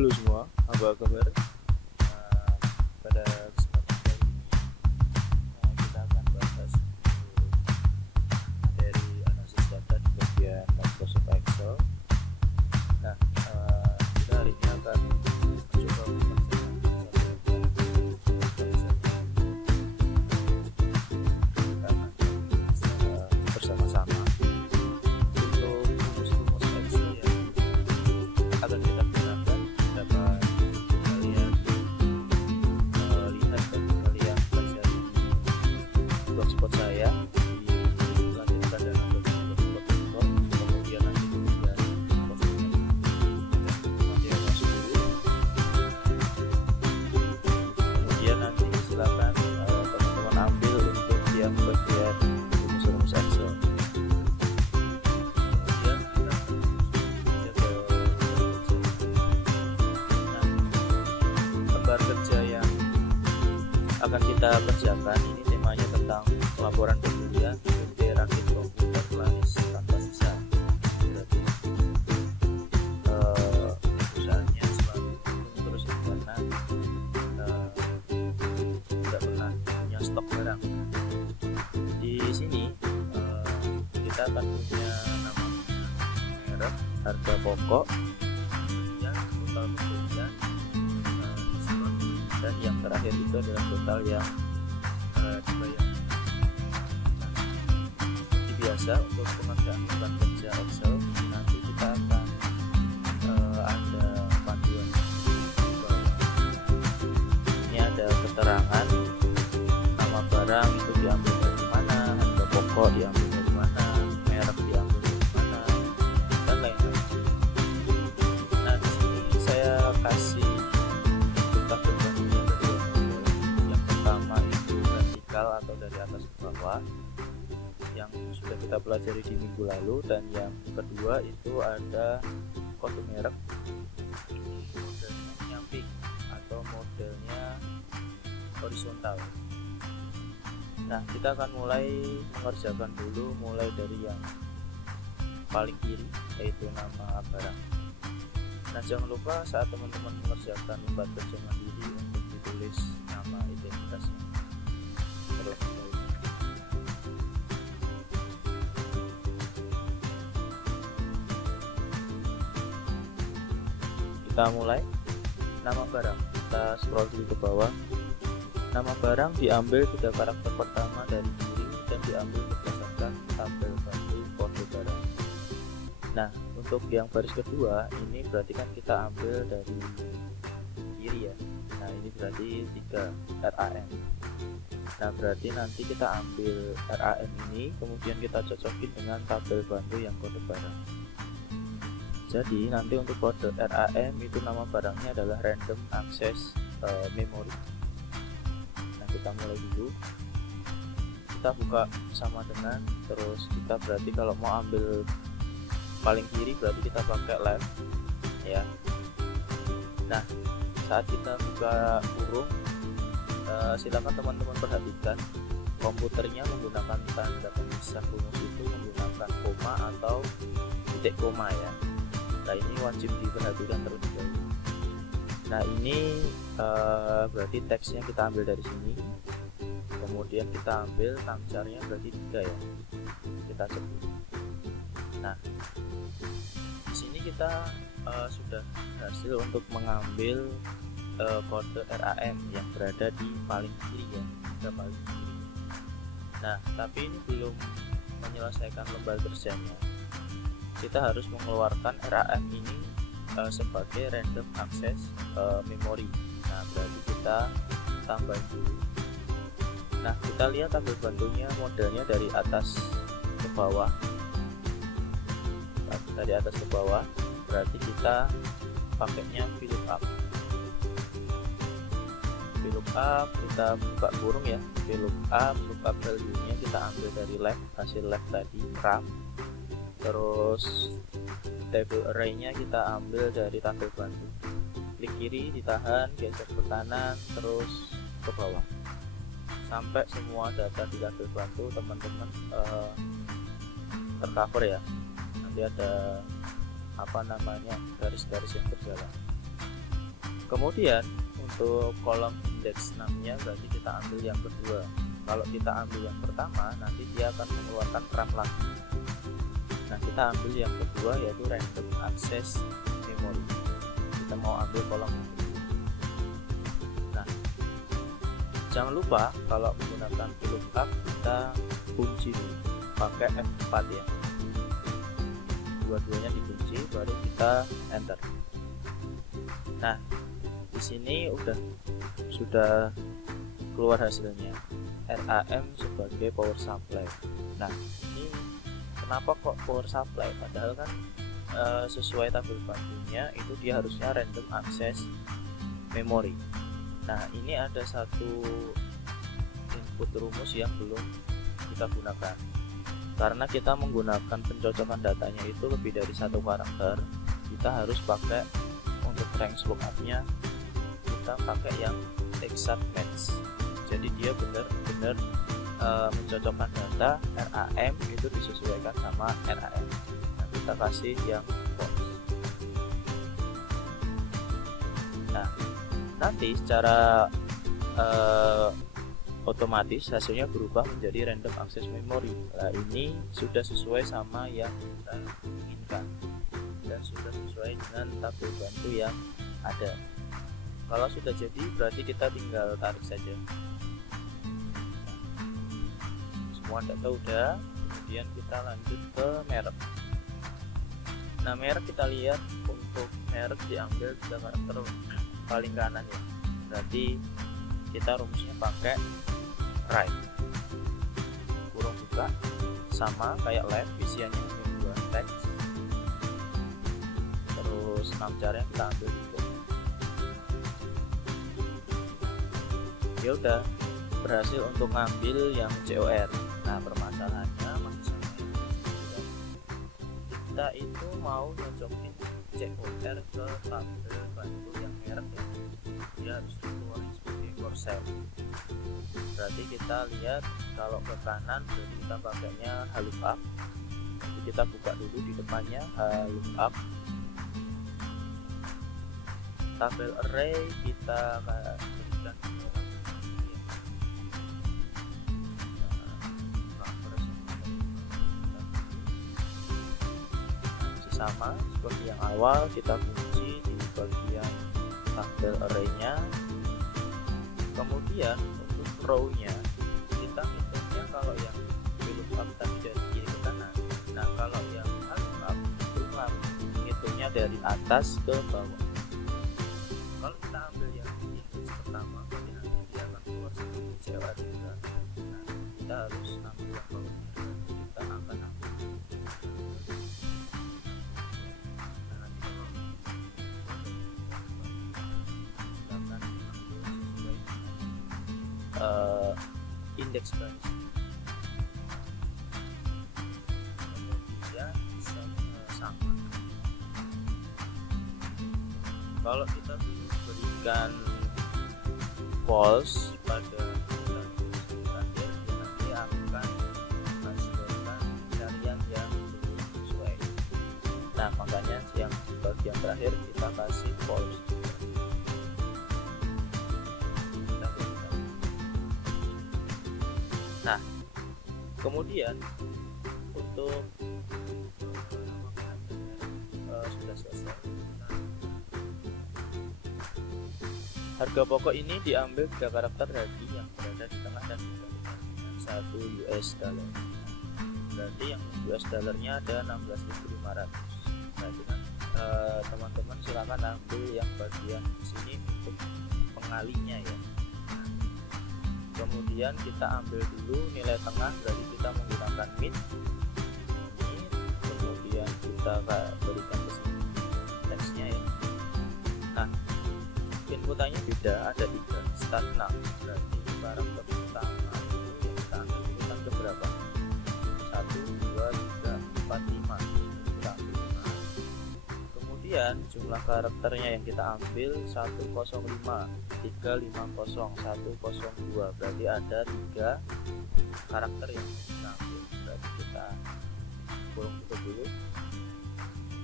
Halo semua, apa kabar? Pada kesempatan kali ini kita akan bahas materi analisis data di bagian Microsoft Excel. Nah, kita hari ini akan mencoba mengerjakan bersama-sama untuk rumus-rumus Excel yang akan kita gunakan dapat kalian lihat dan kalian pelajari di blogspot saya di lanjutkan.blogspot.com, kemudian nanti kemudian kemudian nanti silakan teman-teman ambil untuk yang bagian rumus-rumus Excel. Lembar kerja yang akan kita kerjakan ini temanya tentang pelaporan pembelian PT Rakit Komputer Pelaris tanpa sisa. Berarti perusahaannya selalu terus karena tidak pernah punya stok barang. Di sini kita akan punya nama, merek, harga pokok, kemudian total pembelian, dan yang terakhir itu adalah total yang dibayar. Seperti biasa untuk pengerjaan lembar kerja Excel nanti kita akan ada panduan. Ini ada keterangan nama barang itu diambil dari mana, harga pokok diambil dari mana, merek diambil dari mana, dan lain-lain. Nah, di sini saya kasih atau dari atas ke bawah yang sudah kita pelajari di minggu lalu, dan yang kedua itu ada kode merek, modelnya nyamping atau modelnya horizontal. Nah, kita akan mulai mengerjakan dulu mulai dari yang paling kiri, yaitu nama barang. Nah, jangan lupa saat teman-teman mengerjakan lembar kerja mandiri untuk ditulis nama identitasnya. Kita mulai. Nama barang, kita scroll dulu ke bawah. Nama barang diambil 3 karakter pertama dari kiri dan diambil berdasarkan tabel bantu kode barang. Nah, untuk yang baris kedua ini berarti kan kita ambil dari kiri ya. Nah, ini berarti 3 RAM. Nah, berarti nanti kita ambil RAM ini kemudian kita cocokin dengan tabel bantu yang kode barang. Jadi nanti untuk kode RAM itu nama barangnya adalah Random Access Memory. Nah, kita mulai dulu. Kita buka sama dengan, terus kita berarti kalau mau ambil paling kiri berarti kita pakai left ya. Nah, saat kita buka kurung, silakan teman-teman perhatikan komputernya menggunakan tanda pemisah rumus itu menggunakan koma atau titik koma ya. Nah, ini wajib diperhatikan terlebih dahulu. Nah, ini berarti teksnya kita ambil dari sini, kemudian kita ambil tangcarnya berarti 3 ya, kita copot. Nah, di sini kita sudah berhasil untuk mengambil kode RAM yang berada di paling kiri ya, paling kiri. Nah, tapi ini belum menyelesaikan lembar kerjanya. Kita harus mengeluarkan RAM ini sebagai Random Access Memory. Nah, berarti kita tambahin dulu. Nah, kita lihat tabel bantunya modelnya dari atas ke bawah. Nah, dari atas ke bawah berarti kita pakainya VLOOKUP. VLOOKUP kita buka kurung ya, VLOOKUP, lookup value-nya kita ambil dari left, hasil left tadi RAM. Terus table array-nya kita ambil dari tabel bantu. Klik kiri ditahan, geser ke kanan, terus ke bawah sampai semua data di tabel bantu teman-teman tercover ya. Nanti ada garis-garis yang berjalan. Kemudian untuk kolom indeks 6-nya berarti kita ambil yang kedua. Kalau kita ambil yang pertama, nanti dia akan mengeluarkan RAM lagi. Nah, kita ambil yang kedua, yaitu random access memory. Kita mau ambil kolom yang kedua. Nah, jangan lupa kalau menggunakan VLOOKUP kita kunci pakai F4 ya. Dua-duanya dikunci, baru kita enter. Nah, di sini sudah keluar hasilnya, RAM sebagai power supply. Nah, ini kenapa kok power supply? Padahal kan sesuai tabel bantunya itu dia harusnya random access memory. Nah, ini ada satu input rumus yang belum kita gunakan. Karena kita menggunakan pencocokan datanya itu lebih dari satu karakter, kita harus pakai untuk range lookup-nya kita pakai yang exact match. Jadi dia benar-benar mencocokkan data RAM itu disesuaikan sama RAM. Nah, kita kasih yang false. Nah, nanti secara otomatis hasilnya berubah menjadi random access memory. Nah, ini sudah sesuai sama yang kita inginkan dan sudah sesuai dengan tabel bantu yang ada. Kalau sudah jadi berarti kita tinggal tarik saja. Semua data udah, kemudian kita lanjut ke merek. Nah, merek kita lihat untuk merek diambil 3 karakter paling kanan ya. Berarti kita rumusnya pakai right, kurung buka, sama kayak left, isiannya hanya 2 teks, terus 6 cara yang kita ambil juga. Ya udah, berhasil untuk ngambil yang COR. Nah, permasalahannya masih sama ya. Kita itu mau nyocokin COR ke tabel bantu yang merek ya. Dia harus dikeluarin sebagai core cell. Berarti kita lihat kalau ke kanan berarti kita pakainya lookup. Jadi kita buka dulu di depannya lookup. Tabel array kita berikan sama seperti yang awal, kita kunci di bagian tabel array-nya. Kemudian untuk row-nya kita hitungnya kalau yang VLOOKUP tadi dari kiri ke kanan. Nah, kalau yang lookup hitungnya dari atas ke bawah. Kalau kita ambil yang index pertama, berarti nanti dia akan keluar sebagai COR juga. Nah, kita harus ambil yang bawahnya. Kita akan ambil indeks branch. Kemudian sama. Kalau kita berikan false pada terakhir, nanti akan menghasilkan pencarian yang belum sesuai. Nah, makanya yang bagian terakhir kita kasih false. Nah, kemudian untuk sudah selesai. Harga pokok ini diambil 3 karakter tadi yang berada di tengah dan dikalikan dengan 1 US dollar. Berarti yang US dollarnya ada 16.500. Berarti kan teman-teman silakan ambil yang bagian sini untuk pengalinya ya. Kemudian kita ambil dulu nilai tengah, berarti kita menggunakan mid, kemudian kita berikan ke sini teksnya ya. Nah, inputannya beda, ada 3 start 6, berarti karakter pertama itu yang kita ambil inputan ke berapa? 1, 2, 3, 4, 5. Kita ambil 5. Kemudian jumlah karakternya yang kita ambil 105, 350, 102. Berarti ada 3 karakter yang kita ambil. Berarti kita kurung itu dulu.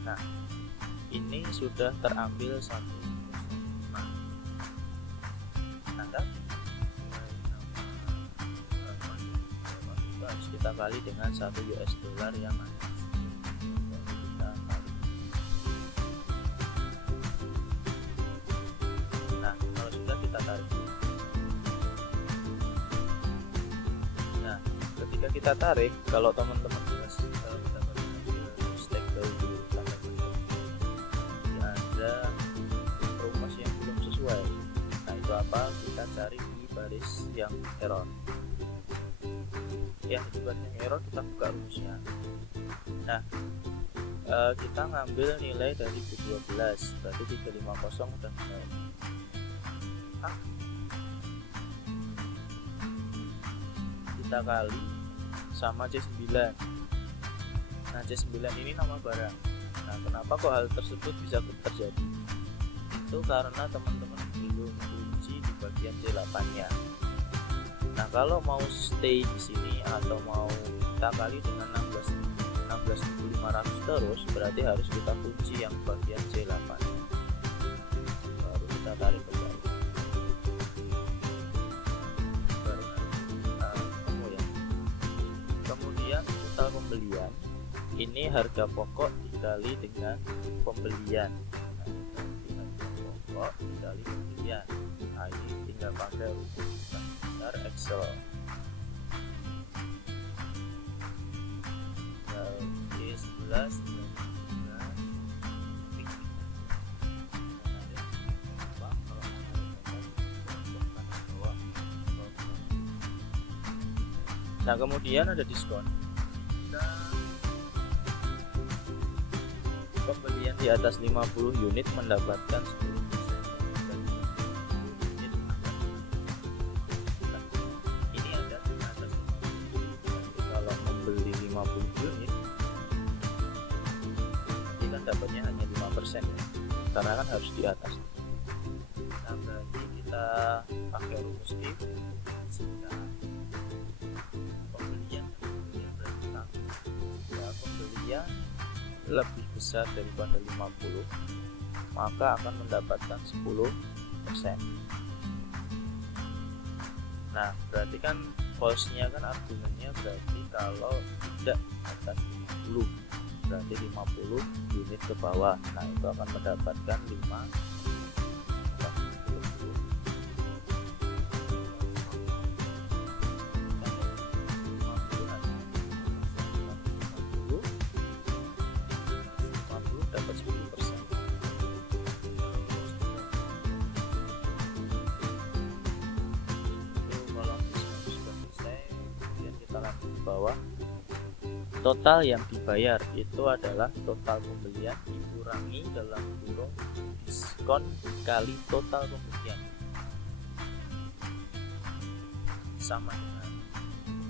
Nah, ini sudah terambil 105. Nah kan itu harus kita kali dengan 1 US dollar yang ada. Kita kali. Nah kalau sudah kita tarik. Nah ketika kita tarik, kalau teman-teman mendapatkan stake value ada informasi yang belum sesuai. Nah itu apa? Kita cari di baris yang error. Ya di baris yang error kita buka rumusnya. Nah kita ngambil nilai dari B12, berarti 350 udah benar. Kita kali sama C9. Nah C9 ini nama barang. Nah kenapa kok hal tersebut bisa terjadi? Itu karena teman-teman belum kunci di bagian C8 nya. Nah kalau mau stay di sini atau mau kita kali dengan 16.500 terus, berarti harus kita kunci yang bagian C8, baru kita tarik ke bawah. Kemudian total pembelian ini harga pokok dikali dengan pembelian. Nah, harga pokok dikali pembelian. Nah, ini tinggal pakai rumus standar Excel. J11 Nah kemudian ada diskon. Pembelian di atas 50 unit mendapatkan 10% dan unit. Nah, ini ada di atas 50 unit. Kalau membeli 50 unit, ini kan dapatnya hanya 5% ya, karena kan harus di atas. Nah berarti kita pakai rumus if jika pembelian lebih besar daripada 50, maka akan mendapatkan 10%. Nah berarti kan false-nya kan argumennya berarti kalau tidak atas 50, berarti 50 unit ke bawah. Nah itu akan mendapatkan 5. Bawah total yang dibayar itu adalah total pembelian dikurangi dalam kurung diskon kali total pembelian sama dengan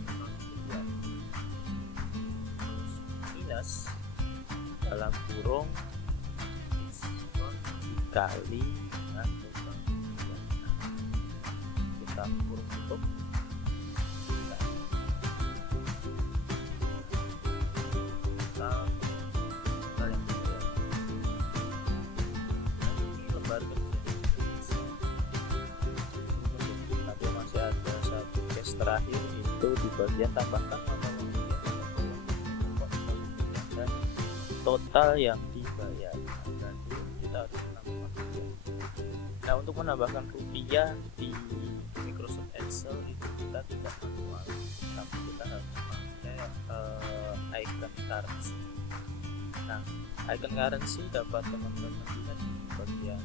pembelian minus dalam kurung diskon dikali dengan total pembelian. Kita kurung tutup. Nanti masih ada satu case terakhir, itu di bagian tambahkan mata uang dan total yang dibayar. Nanti kita harus menambahkan rupiah. Nah untuk menambahkan rupiah di Microsoft Excel itu kita tidak manual, tapi kita harus pakai icon currency. Nah icon currency dapat teman-teman lihat di bagian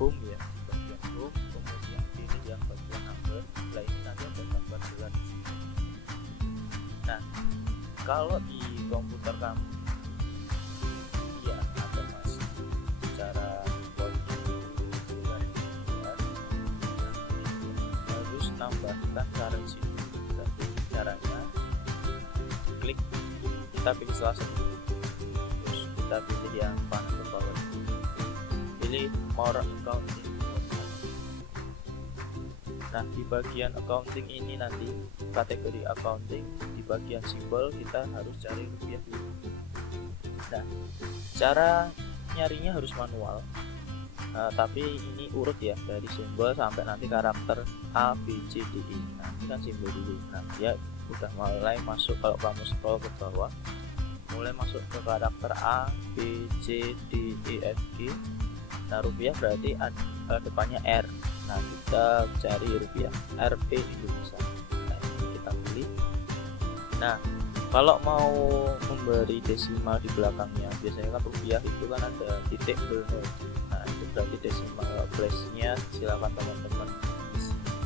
home ya, di bagian home, kemudian pilih yang bagian number. Setelah ini nanti ada gambar bulan di sini. Nah kalau di komputer kamu ya atau masih cara poinnya harus nambahkan currency. Berarti caranya klik, kita pilih salah satu, terus kita pilih yang panas ke bawah, pilih more accounting. Nah di bagian accounting ini nanti kategori accounting, di bagian simbol kita harus cari rupiah dulu. Nah cara nyarinya harus manual Tapi ini urut ya, dari simbol sampai nanti karakter A, B, C, D, E. Nah ini kan simbol dulu. Nah dia udah mulai masuk, kalau kamu scroll ke bawah mulai masuk ke karakter A, B, C, D, E, F, G. Nah rupiah berarti depannya R. Nah kita cari rupiah, Rp Indonesia. Nah ini kita pilih. Nah kalau mau memberi desimal di belakangnya, biasanya kan rupiah itu kan ada titik below. Nah itu berarti desimal place-nya silakan teman-teman.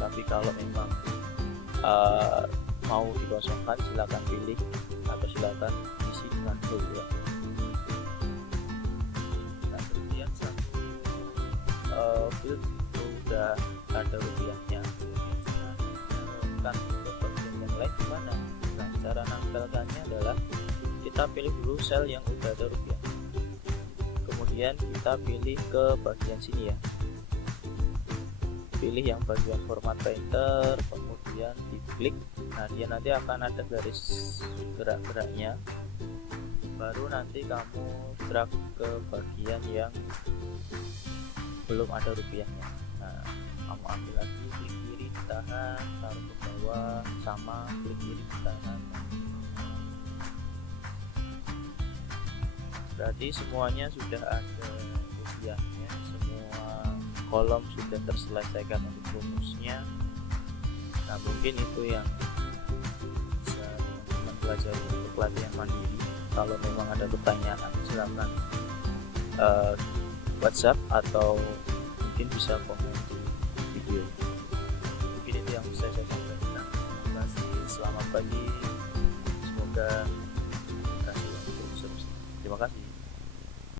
Tapi kalau memang mau dikosongkan, silakan pilih atau silakan isi dengan full ya. Nah kemudian satu field sudah ada rupiahnya, kan untuk bagian yang lain gimana? Nah cara nampilkannya adalah kita pilih dulu sel yang udah ada rupiah, kemudian kita pilih ke bagian sini ya, pilih yang bagian format painter, kemudian diklik. Nah dia nanti akan ada garis gerak-geraknya, baru nanti kamu drag ke bagian yang belum ada rupiahnya. Nah kamu ambil lagi, klik kiri ditahan, taruh ke bawah, sama klik kiri ditahan. Berarti semuanya sudah ada rupiahnya, semua kolom sudah terselesaikan untuk rumusnya. Nah mungkin itu yang bisa teman-teman pelajari untuk latihan mandiri. Kalau memang ada pertanyaan silakan WhatsApp atau mungkin bisa komen di video. Mungkin itu yang bisa saya sampaikan. Terima kasih, selamat pagi, semoga